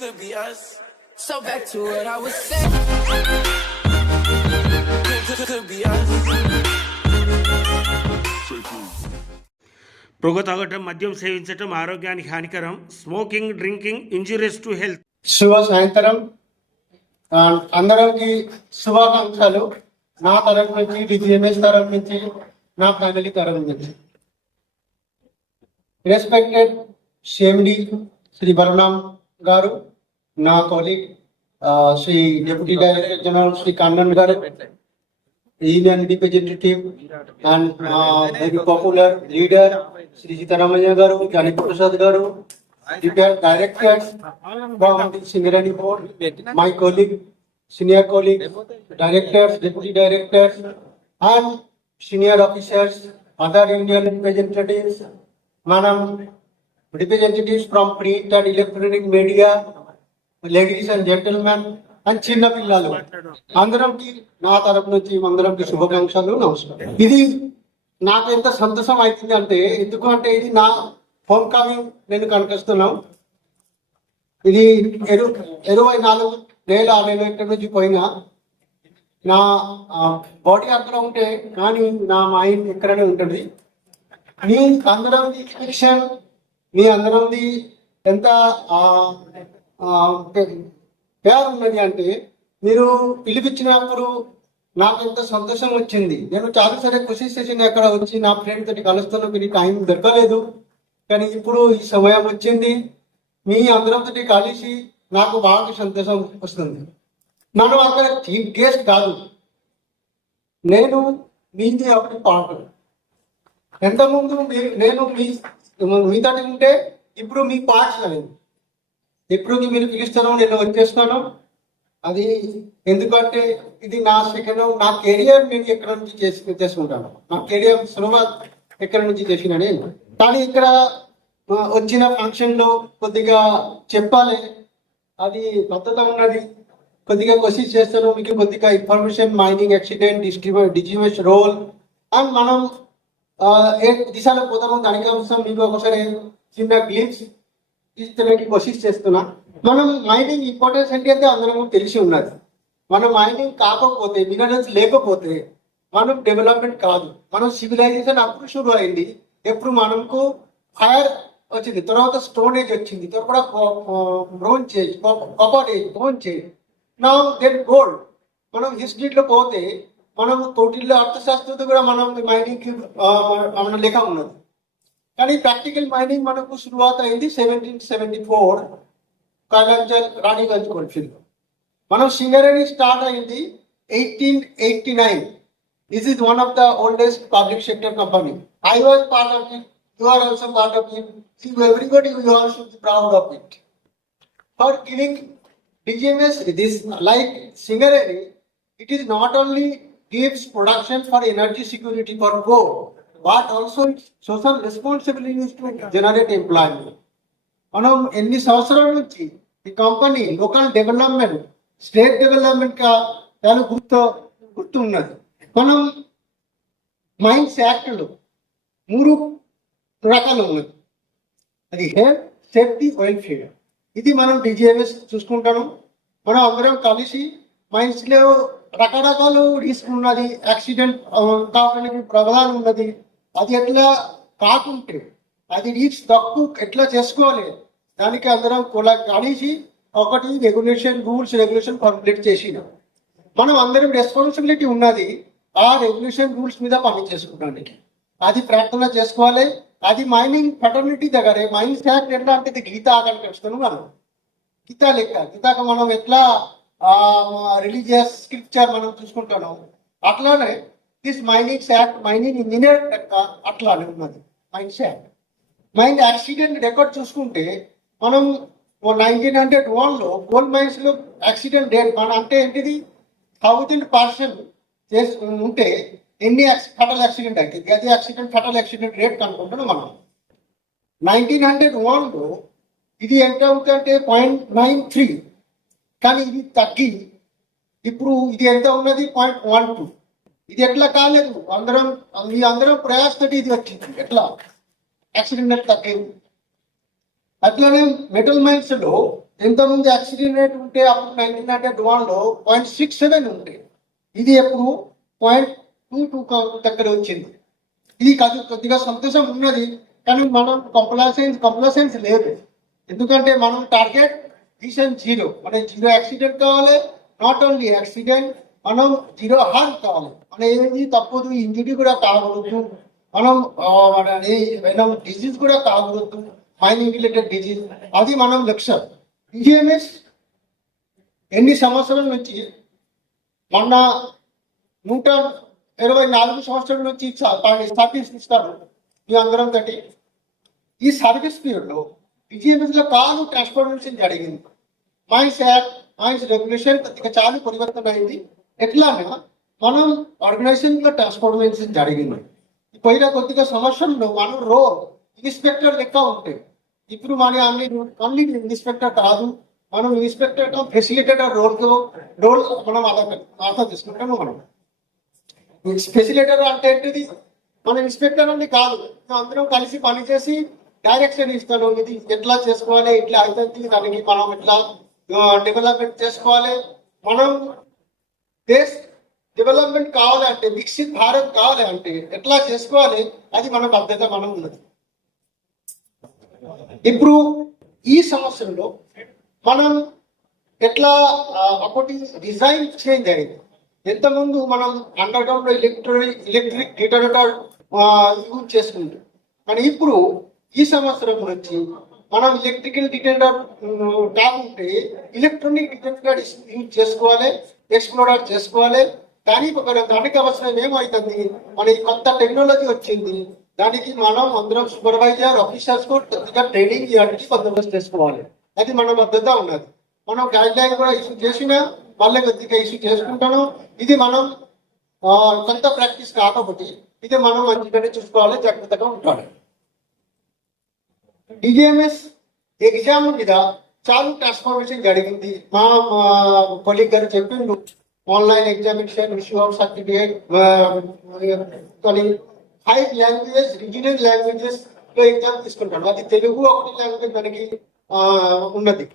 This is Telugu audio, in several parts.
Could be us. So back to what I was saying. Could, could, could be us. పొగ తాగటం మద్యం సేవించటం ఆరోగ్యానికి హానికరం smoking drinking injurious to health శుభ సాయంత్రం అందరికి శుభాకాంక్షలు నా తరఫు నుంచి డిజిఎంఎస్ తరఫు నుంచి నా ఫ్యామిలీ తరఫు నుంచి రెస్పెక్టెడ్ సిఎండి శ్రీ బలరాం గారు నా colleague Shri deputy director general Shri Kannan గారు union representative and very popular leader Shri Sitaramayya గారు జ్ఞాని ప్రసాద్ గారు retired directors from the Singarani board, my colleague, senior colleagues, directors, deputy directors, and senior officers, other union representatives, madam, representatives from print and electronic media, ladies and gentlemen, and చిన్న పిల్లలు. అందరంకి నా తరపు నుంచి అందరంకి శుభాకాంక్షలు నమస్కారం. ఇది నాకు ఎంత సంతోషం అవుతుంది అంటే ఎందుకు అంటే ఇది నా హోమ్ కమింగ్ నేను కనిపిస్తున్నాం. ఇది ఇరు ఇరవై నాలుగు నెల నేను ఇక్కడి నుంచి పోయినా నా బాడీ అక్కడ ఉంటే కానీ నా మైండ్ ఇక్కడనే ఉంటుంది. మీ అందరం కనెక్షన్ మీ అందరంది ఎంత పేరు ఉన్నది అంటే మీరు పిలిపించినప్పుడు నాకు ఎంత సంతోషం వచ్చింది. నేను చాలా సరే కృషి స్టేషన్ అక్కడ వచ్చి నా ఫ్రెండ్ తోటి కలుస్తాను మీకు టైం దొరకలేదు. కానీ ఇప్పుడు ఈ సమయం వచ్చింది. మీ అందరంతో కలిసి నాకు బాగా సంతోషం వస్తుంది. నన్ను అక్కడ చీఫ్ గెస్ట్ కాదు. నేను మీది ఒకటి పాట. ఎంతముందు మీ- నేను మీ మిగతాటి ఉంటే ఇప్పుడు మీకు పార్ట్స్ అనేది ఎప్పుడు మీరు పిలుస్తాను నేను వచ్చేస్తాను అది ఎందుకంటే ఇది నా సెకండ్ నా కెరియర్ నేను ఎక్కడ నుంచి చేసి చేసుకుంటాను? నా కెరియర్ శురువాత్ ఎక్కడ నుంచి చేసిన నేను. కానీ ఇక్కడ వచ్చిన ఫంక్షన్లో కొద్దిగా చెప్పాలి. అది భద్రత ఉన్నది. కొద్దిగా క్వశ్చన్ చేస్తాను మీకు కొద్దిగా information mining accident distribute DGMS role. And మనం దిశలో పోతామో దానికోసం మీకు ఒకసారి చిన్న గ్లిప్స్ ఇస్తడానికి కోషిష్ చేస్తున్నా. మనం మైనింగ్ ఇంపార్టెన్స్ అంటే అయితే అందరం తెలిసి ఉన్నది. మనం మైనింగ్ కాకపోతే మినరల్స్ లేకపోతే మనం డెవలప్మెంట్ కాదు. మనం సివిలైజేషన్ అప్పుడు షురు అయింది. ఎప్పుడు మనకు ఫైర్ వచ్చింది. తర్వాత స్టోన్ ఏజ్ వచ్చింది. తర్వాత bronze age copper age bronze age నా దెన్ గోల్డ్ మనం హిస్టరీలో పోతే మనం కౌటిల్య అర్థశాస్త్రంతో కూడా మనం మైనింగ్ మన లెక్క ఉన్నది. కానీ ప్రాక్టికల్ మైనింగ్ మనకు శురువాత అయింది సెవెంటీన్ సెవెంటీ ఫోర్ కైలంజల్ రాణిగంజ్ కోల్ఫీల్డ్. మనం సింగరేణి స్టార్ట్ అయింది eighteen eighty nine this is one of the oldest public sector company I was part of it you are also part of it everybody you all should be proud of it for giving DGMS this like Singareni it is not only gives production for energy security for go, but also social responsibility is to generate employment. మనం ఎన్ని సంవత్సరాల నుంచి ఈ కంపెనీ లోకల్ డెవలప్మెంట్ స్టేట్ డెవలప్మెంట్గా చాలా గుర్తు గుర్తు ఉన్నది మనం మైన్స్ యాక్ట్లో మూడు రకాలు ఉన్నది అది హెల్త్ సేఫ్టీ వెల్ఫేర్ ఇది మనం డిజిఎంఎస్ చూసుకుంటాము. మనం అందరం కలిసి మైండ్స్లో రకరకాల రిస్క్ ఉన్నది యాక్సిడెంట్ కావడానికి ప్రమాదం ఉన్నది. అది ఎట్లా కాకుంటే అది రిస్క్ తక్కువ ఎట్లా చేసుకోవాలి? దానికి అందరం కులా కలిసి ఒకటి రెగ్యులేషన్ రూల్స్ రెగ్యులేషన్ కంప్లీట్ చేసిన. మనం అందరం రెస్పాన్సిబిలిటీ ఉన్నది ఆ రెగ్యులేషన్ రూల్స్ మీద పని చేసుకోవడానికి అది ప్రయత్నం చేసుకోవాలి. అది మైనింగ్ ఫెటర్నిటీ దగ్గరే మైనింగ్ యాక్ట్ ఎట్లా అంటే గీత గీత పెంచుతాను మనం. గీత లెక్క గీతాక మనం ఎట్లా రిలీజియస్ స్క్రిప్చర్ మనం చూసుకుంటున్నాం అట్లానే this mining act mining engineer లెక్క అట్లానే ఉన్నది. Mines act mine accident record చూసుకుంటే మనం నైన్టీన్ హండ్రెడ్ వన్లో గోల్డ్ మైన్స్లో యాక్సిడెంట్ రేట్ మన అంటే ఏంటిది? థౌజండ్ పర్సెంట్ చేసి ఉంటే ఎన్ని ఫెటల్ యాక్సిడెంట్ అయితే అది యాక్సిడెంట్ ఫెటల్ యాక్సిడెంట్ రేట్ కనుక్కుంటున్నాం మనం. నైన్టీన్ హండ్రెడ్ వన్లో ఇది ఎంత అవుతుందంటే పాయింట్ నైన్ త్రీ కానీ ఇది తగ్గి. ఇప్పుడు ఇది ఎంత ఉన్నది? Point one two. ఇది ఎట్లా కాలేదు? అందరం ఈ అందరం ప్రయాసతోటి ఇది వచ్చింది. ఎట్లా? యాక్సిడెంట్ తగ్గింది. అట్లనే మెటల్ మైన్స్లో ఎంతమంది యాక్సిడెంట్ రేట్ ఉంటే అప్పుడు నైన్టీన్ హండ్రెడ్ వన్లో పాయింట్ సిక్స్ సెవెన్ ఉంటే ఇది ఎప్పుడు? పాయింట్ టూ టూ దగ్గర వచ్చింది. ఇది కాదు కొద్దిగా సంతోషం ఉన్నది. కానీ మనం కంప్లాసెన్స్ కంప్లాసెన్స్ లేదు. ఎందుకంటే మనం టార్గెట్ విజన్ జీరో మన జీరో యాక్సిడెంట్ కావాలి నాట్ ఓన్లీ యాక్సిడెంట్ మనం జీరో హార్మ్ కావాలి మన ఏది తప్పదు ఇంజురీ కూడా కాకూడదు మనం ఆ, మనం డిజీజ్ కూడా కాకూడదు మైనింగ్ రిలేటెడ్ డిజీజ్ అది మనం లక్ష్యం డిజిఎంఎస్ ఎన్ని సంవత్సరాల నుంచి మొన్న నూట ఇరవై నాలుగు సంవత్సరాల నుంచి స్థాపిస్తారు మీ అందరం తోటి ఈ సర్వీస్ పీరియడ్లో లో కాదు ట్రాన్స్ఫర్మేషన్ జరిగింది మైన్స్ యాక్ట్ మైన్స్ రెగ్యులేషన్ కొద్దిగా చాలా పరివర్తన అయింది? ఎట్లాగా మనం ఆర్గనైజేషన్లో ట్రాన్స్ఫార్మేషన్ జరిగింది. పోయిన కొద్దిగా సంవత్సరంలో మనం రోల్ ఇన్స్పెక్టర్ లెక్క ఉంటాయి. ఇప్పుడు మన అన్ని ఓన్లీ ఇన్స్పెక్టర్ కాదు. మనం ఇన్స్పెక్టర్ ఫెసిలిటేటర్ రోల్ రోల్ మనం అర్థం అర్థం చేసుకుంటాము మనం. ఫెసిలిటేటర్ అంటే ఏంటిది? మన ఇన్స్పెక్టర్ అని కాదు. అందరం కలిసి పనిచేసి డైరెక్షన్ ఇస్తాను. ఇది ఎట్లా చేసుకోవాలి? ఇట్లా అవుతుంది. దానికి మనం ఎట్లా డెవలప్మెంట్ చేసుకోవాలి. మనం దేశ డెవలప్మెంట్ కావాలంటే వికసిత్ భారత్ కావాలి అంటే ఎట్లా చేసుకోవాలి? అది మన బాధ్యత మనం ఉన్నది. ఇప్పుడు ఈ సంవత్సరంలో మనం ఎట్లా ఒకటి డిజైన్ చేంజ్ అయింది. ఎంతముందు మనం underground electric electric detonator use చేసుకుంటాం. కానీ ఇప్పుడు ఈ సంవత్సరం నుంచి మనం ఎలక్ట్రికల్ డిటెండర్ uh, ఉంటే ఎలక్ట్రానిక్ డిటెండర్ యూజ్ చేసుకోవాలి ఎక్స్ప్లోరర్ చేసుకోవాలి. కానీ ఒక దానికి అవసరం ఏమవుతుంది మన ఈ కొత్త టెక్నాలజీ వచ్చింది. దానికి మనం అందరం సూపర్వైజర్ ఆఫీసర్స్ కూడా కొద్దిగా ట్రైనింగ్ ఇవ్వడానికి బందోబస్తు చేసుకోవాలి. అది మన మద్దతు ఉన్నది. మనం గైడ్ లైన్ కూడా ఇష్యూ చేసినా మళ్ళీ కొద్దిగా ఇష్యూ చేసుకుంటాను. ఇది మనం కొంత ప్రాక్టీస్ కాకపోతే ఇది మనం మంచిగానే చూసుకోవాలి జాగ్రత్తగా ఉంటాడు డిజిఎంఎస్ ఎగ్జామ్ మీద చాలా ట్రాన్స్ఫర్మేషన్ జరిగింది. మా కొలీగ్ గారు చెప్పిండు. Online examination issue of certificate five languages regional లాంగ్వేజెస్లో exam తీసుకుంటాడు. అది తెలుగు ఒకటి లాంగ్వేజ్ మనకి ఉన్నది.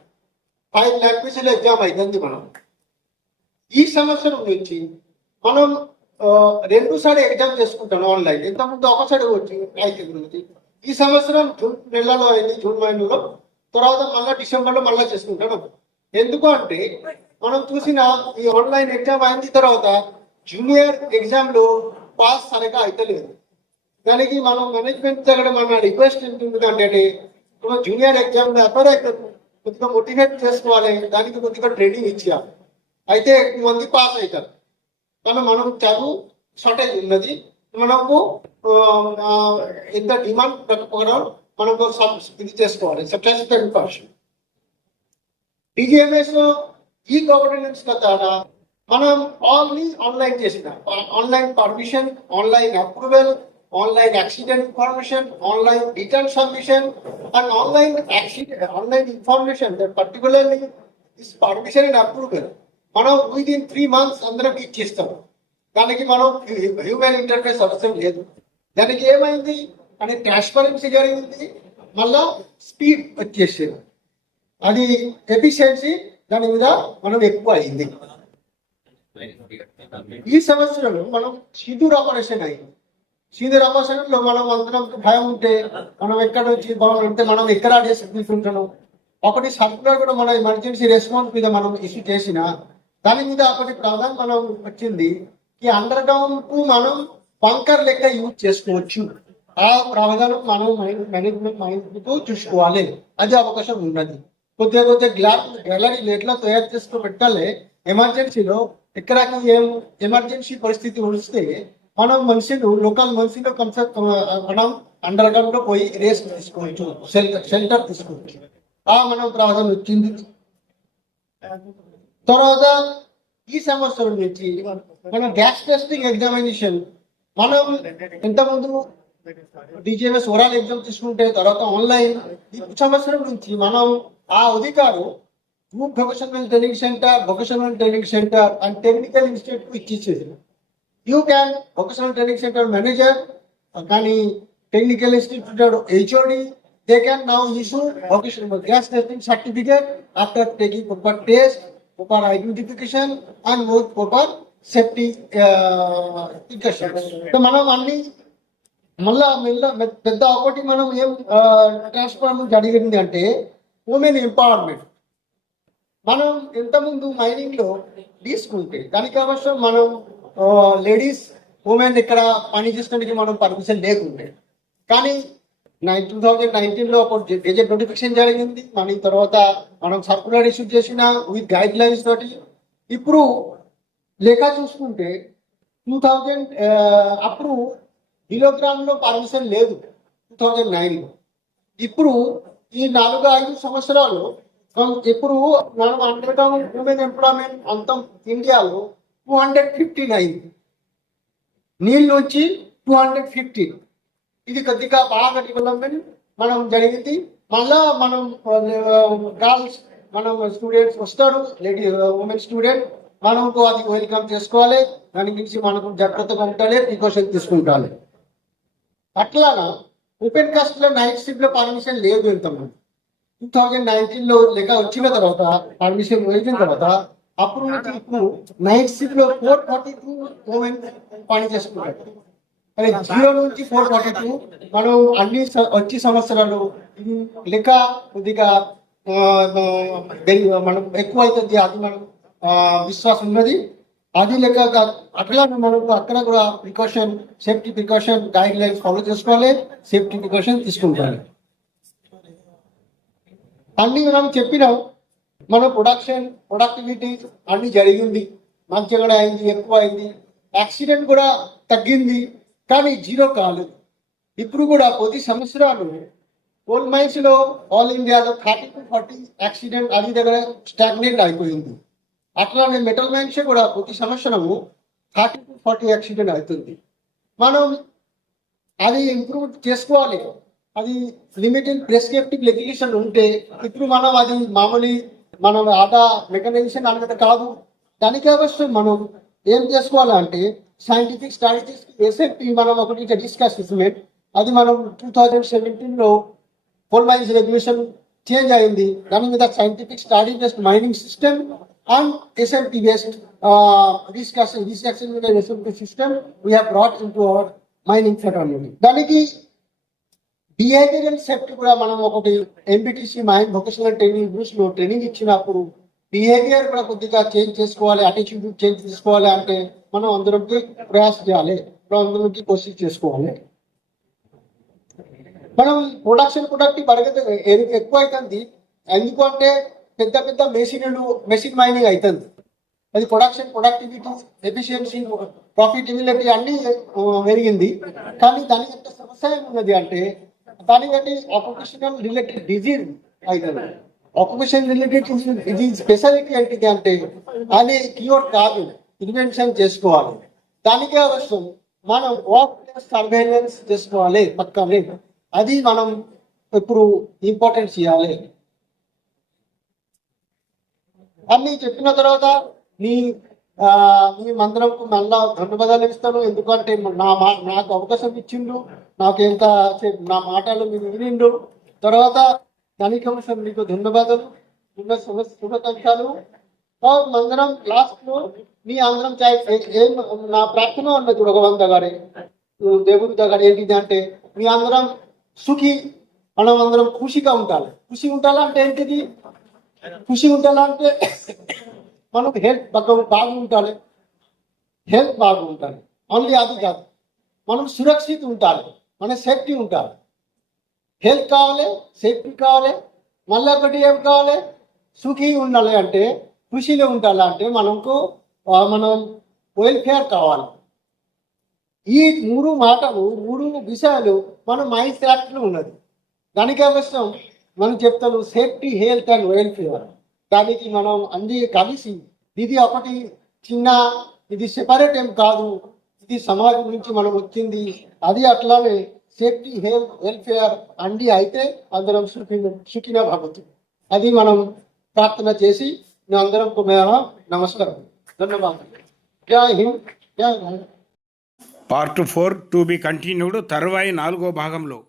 ఫైవ్ లాంగ్వేజ్లో ఎగ్జామ్ అయింది మనం. ఈ సంవత్సరం నుంచి మనం రెండు సార్లు ఎగ్జామ్ చేసుకుంటాం ఆన్లైన్ ఇంతకుముందు ఒకసారి వచ్చి అవుతుంది ఈ సంవత్సరం జూన్ నెలలో అయింది జూన్ నెలలో తర్వాత మళ్ళీ డిసెంబర్లో మళ్ళీ చేసుకుంటాడు ఎందుకు అంటే మనం చూసిన ఈ ఆన్లైన్ ఎగ్జామ్ అయిన తర్వాత జూనియర్ ఎగ్జామ్లో పాస్ సరిగా అవుతలేదు దానికి మనం మేనేజ్మెంట్ దగ్గర మన రిక్వెస్ట్ ఉంటుంది అంటే జూనియర్ ఎగ్జామ్ అపర్ కొద్దిగా మోటివేట్ చేసుకోవాలి దానికి కొద్దిగా ట్రైనింగ్ ఇచ్చేయాలి. అయితే ఎక్కువ మంది పాస్ అవుతారు. కానీ మనం చదువు షార్టేజ్ ఉన్నది. మనకు ఆ, ఆ, ఎంత డిమాండ్ ప్రకారం మనకు సబ్- ఇది చేసుకోవాలి సబ్సిడీ ఇన్ఫర్మేషన్ డిజిఎంఎస్లో ఈ గవర్నెన్స్ ద్వారా మనం ఆల్ని ఆన్లైన్ చేసిన online permission online approval online accident information online return submission and online accident online information particularly this permission and approval మనం విత్ ఇన్ త్రీ మంత్స్ అందరికి ఇచ్చిస్తాం దానికి మనం హ్యూమన్ ఇంటర్ఫేస్ అవసరం లేదు. దానికి ఏమైంది? అని ట్రాన్స్పరెన్సీ జరిగింది. మళ్ళా స్పీడ్ వచ్చేసేది. అది ఎఫిషియన్సీ దాని మీద మనం ఎక్కువ అయింది. ఈ సంవత్సరంలో మనం సిధూర్ ఆపరేషన్ అయింది. సిధూర్ ఆపరేషన్లో మనం అందరం భయం ఉంటే మనం ఎక్కడ నుంచి భయం ఉంటే మనం ఎక్కడ చేసుకుంటున్నాం ఒకటి సర్కులర్ కూడా మన ఎమర్జెన్సీ రెస్పాన్స్ మీద మనం ఇష్యూ చేసిన దాని మీద ఒకటి ప్రాధాన్యం మనం వచ్చింది. ఈ అండర్ గ్రౌండ్కు మనం బంకర్ లెక్క యూజ్ చేసుకోవచ్చు. ఆ ప్రావధానం మనం మేనేజ్మెంట్ మైండ్తో చూసుకోవాలి. అది అవకాశం ఉన్నది. కొద్దిగా కొద్దిగా గ్లాస్ గ్యాలరీ ఎట్లా తయారు చేసుకుని పెట్టాలి ఎమర్జెన్సీలో ఎక్కడికి ఏం ఎమర్జెన్సీ పరిస్థితి వస్తే మనం మనిషిని లోకల్ మనిషిలో కన్సెప్ట్ మనం అండర్ గ్రౌండ్లో పోయి రేస్ తీసుకోవచ్చు. షెల్టర్ తీసుకోవచ్చు. ఆ మనం ప్రాధాన్యం వచ్చింది. తర్వాత ఈ సంవత్సరం నుంచి మనం గ్యాస్ టెస్టింగ్ ఎగ్జామినేషన్ మనం ఇంతకుముందు డిజిఎంఎస్ ఓరాల్ ఎగ్జామ్ తీసుకుంటే తర్వాత ఆన్లైన్ ఈ సంవత్సరం నుంచి మనం ఆ అధికారు group professional training centre professional training centre and technical institute ఇచ్చేసేది. You can professional training centre manager కానీ technical institute HOD they can now issue vocational gas testing certificate after taking test proper identification and with proper safety uh. So మనం అన్ని మళ్ళా మెల్ల మె- పెద్ద ఒకటి మనం ఏం ట్రాన్స్ఫార్మ్ జరిగింది అంటే ఉమెన్ ఎంపవర్మెంట్ మనం ఇంతకుముందు మైనింగ్లో తీసుకుంటే దానికి అవసరం మనం లేడీస్ ఉమెన్ ఇక్కడ పని చేసుకోవడానికి మనం పర్మిషన్ లేకుంటే కానీ నైన్ టూ థౌజండ్ నైన్టీన్లో ఒక గెజెట్ నోటిఫికేషన్ జరిగింది మన తర్వాత మనం సర్కులర్ ఇష్యూ చేసిన విత్ గైడ్ లైన్స్ తోటి. ఇప్పుడు లెక్క చూసుకుంటే టూ థౌజండ్ అప్పుడు కిలోగ్రామ్లో పర్మిషన్ లేదు టూ థౌజండ్ నైన్లో. ఇప్పుడు ఈ నాలుగు ఐదు సంవత్సరాలు మనం ఇప్పుడు మనం అండర్టౌన్ ఉమెన్ ఎంప్లాయ్మెంట్ అంతం ఇండియాలో టూ హండ్రెడ్ ఫిఫ్టీ నైన్ నీళ్ళ నుంచి టూ హండ్రెడ్ ఫిఫ్టీ ఇది కొద్దిగా బాగా డెవలప్మెంట్ మనం జరిగింది. మళ్ళా మనం గర్ల్స్ మనం స్టూడెంట్స్ వస్తాడు లేడీ ఉమెన్ స్టూడెంట్ మనకు అది వెల్కమ్ చేసుకోవాలి. దాని గురించి మనకు జాగ్రత్తగా ఉండాలి ప్రికాషన్ తీసుకుంటాలి. అట్లాగా ఓపెన్ కాస్ట్లో నైట్ షిఫ్ట్లో పర్మిషన్ లేదు ఇంతకుముందు. టూ థౌజండ్ నైన్టీన్లో లెక్క వచ్చిన తర్వాత పర్మిషన్ వచ్చిన తర్వాత అప్పుడు నైట్ షిఫ్ట్లో ఫోర్ ఫార్టీ టూ పని చేసుకుంటారు అదే జీరో నుంచి ఫోర్ ఫార్టీ టూ మనం అన్ని వచ్చే సంవత్సరాలు లెక్క కొద్దిగా మనం ఎక్కువ అవుతుంది అది మనం విశ్వాసం ఉన్నది. అది లెక్క అట్లానే మనకు అక్కడ కూడా precaution safety precaution guidelines follow చేసుకోవాలి సేఫ్టీ ప్రికాషన్ తీసుకుంటాలి. అన్ని మనం చెప్పినాం మన ప్రొడక్షన్ ప్రొడక్టివిటీ అన్ని జరిగింది. మంచిగానే అయింది ఎక్కువ అయింది. యాక్సిడెంట్ కూడా తగ్గింది. కానీ జీరో కాలేదు. ఇప్పుడు కూడా ప్రతి సంవత్సరాలు కోల్ మైన్స్లో ఆల్ ఇండియాలో థర్టీ టు ఫార్టీ యాక్సిడెంట్ అది దగ్గర స్టాగ్నెంట్ అయిపోయింది అట్లానే మెటల్ మైన్స్ కూడా ప్రతి సంవత్సరము థర్టీ టు ఫార్టీ యాక్సిడెంట్ అవుతుంది. మనం అది ఇంప్రూవ్ చేసుకోవాలి. అది లిమిటెడ్ ప్రెస్క్రిప్టివ్ లెగిలేషన్ ఉంటే ఇప్పుడు మనం అది మామూలు మనం ఆట మెకనైజేషన్ అన్నది కాదు. దానికి అవసరం మనం ఏం చేసుకోవాలంటే సైంటిఫిక్ స్ట్రాటజీస్ ఎస్ఎఫ్టీ మనం ఒకటి డిస్కస్ చేసినట్ అది మనం టూ థౌజండ్ సెవెంటీన్లో కోల్ మైన్స్ రెగ్యులేషన్ చేంజ్ అయింది. దాని మీద scientific study based mining system and SFT based discussion discussion మీద SFT system we brought into our mining federal దానికి బిహేవియరల్ సేఫ్టీ కూడా మనం ఒకటి ఎంపీటీసీ మైన్ వొకేషనల్ ట్రైనింగ్ గ్రూప్స్లో ట్రైనింగ్ ఇచ్చినప్పుడు బిహేవియర్ కూడా కొద్దిగా చేంజ్ చేసుకోవాలి అటిట్యూడ్ చేంజ్ చేసుకోవాలి అంటే మనం అందరికి ప్రయాస చేయాలి మనం అందరికి కోशिश చేసుకోవాలి. మనం ప్రొడక్షన్ ప్రొడక్ట్ పరిగెత్త ఎక్కువ అవుతుంది ఎందుకు అంటే పెద్ద పెద్ద మెషిన్లు మెషిన్ మైనింగ్ అవుతుంది అది ప్రొడక్షన్ ప్రొడక్టివిటీ ఎఫిషియన్సీ ప్రాఫిటబిలిటీ అన్ని పెరిగింది. కానీ దానికి ఎంత సమస్య ఉన్నది అంటే దానికి బట్టి ఆక్యుపేషనల్ రిలేటెడ్ డిజీజ్ అవుతుంది ఆక్యుపేషన్ రిలేటెడ్ ఇది స్పెషాలిటీ ఏంటిది అంటే అది కీవర్డ్ కాదు ఇన్వెన్షన్ చేసుకోవాలి. దానికే అవసరం మనం వాక్ సర్వేలెన్స్ చేసుకోవాలి పక్కనే అది మనం ఇప్పుడు ఇంపార్టెన్స్ ఇవ్వాలి. అన్ని చెప్పిన తర్వాత నీ మీ మందిరంకు మళ్ళా ధన్యవాదాలు ఇస్తాను. ఎందుకంటే నా మా నాకు అవకాశం ఇచ్చిండు నాకు ఎంత నా మాటలు మీరు వినిండు. తర్వాత దానికి అవసరం మీకు ధన్యవాదాలు శుభ శుభ శుభాకాంక్షలు ఆ, మందిరం లాస్ట్లో మీ అందరం చాయ్ ఏ- ఏం నా ప్రార్థన ఉన్నది ఒక వంద గారి దేవుడి దగ్గర ఏంటిది అంటే మీ అందరం సుఖి మనం అందరం ఖుషిగా ఉండాలి ఖుషి ఉండాలంటే ఏంటిది ఖుషి ఉండాలంటే మనకు హెల్త్ బాగా బాగుండాలి హెల్త్ బాగుండాలి ఓన్లీ అది కాదు మనం సురక్షిత ఉండాలి మన సేఫ్టీ ఉండాలి హెల్త్ కావాలి సేఫ్టీ కావాలి మళ్ళీ ఒకటి ఏం కావాలి? సుఖీ ఉండాలి అంటే ఖుషిలో ఉండాలి అంటే మనకు మనం వెల్ఫేర్ కావాలి. ఈ మూడు మాటలు మూడు విషయాలు మన మైండ్ సెట్లో ఉన్నది. దానికి అవసరం మనం చెప్తాను సేఫ్టీ హెల్త్ అండ్ వెల్ఫేర్ దానికి మనం అన్ని కలిసి ఇది ఒకటి చిన్న ఇది సెపరేట్ ఏం కాదు. ఇది సమాజం నుంచి మనం వచ్చింది. అది అట్లానే సేఫ్టీ హెల్త్ వెల్ఫేర్ అన్ని అయితే అందరం సుఖి సుఖిన భవతు. అది మనం ప్రార్థన చేసి అందరం అందరం నమస్కారం. ధన్యవాదాలు. జై హింద్ జై Bharat. Part four to be continued తరువాయి నాలుగో భాగంలో.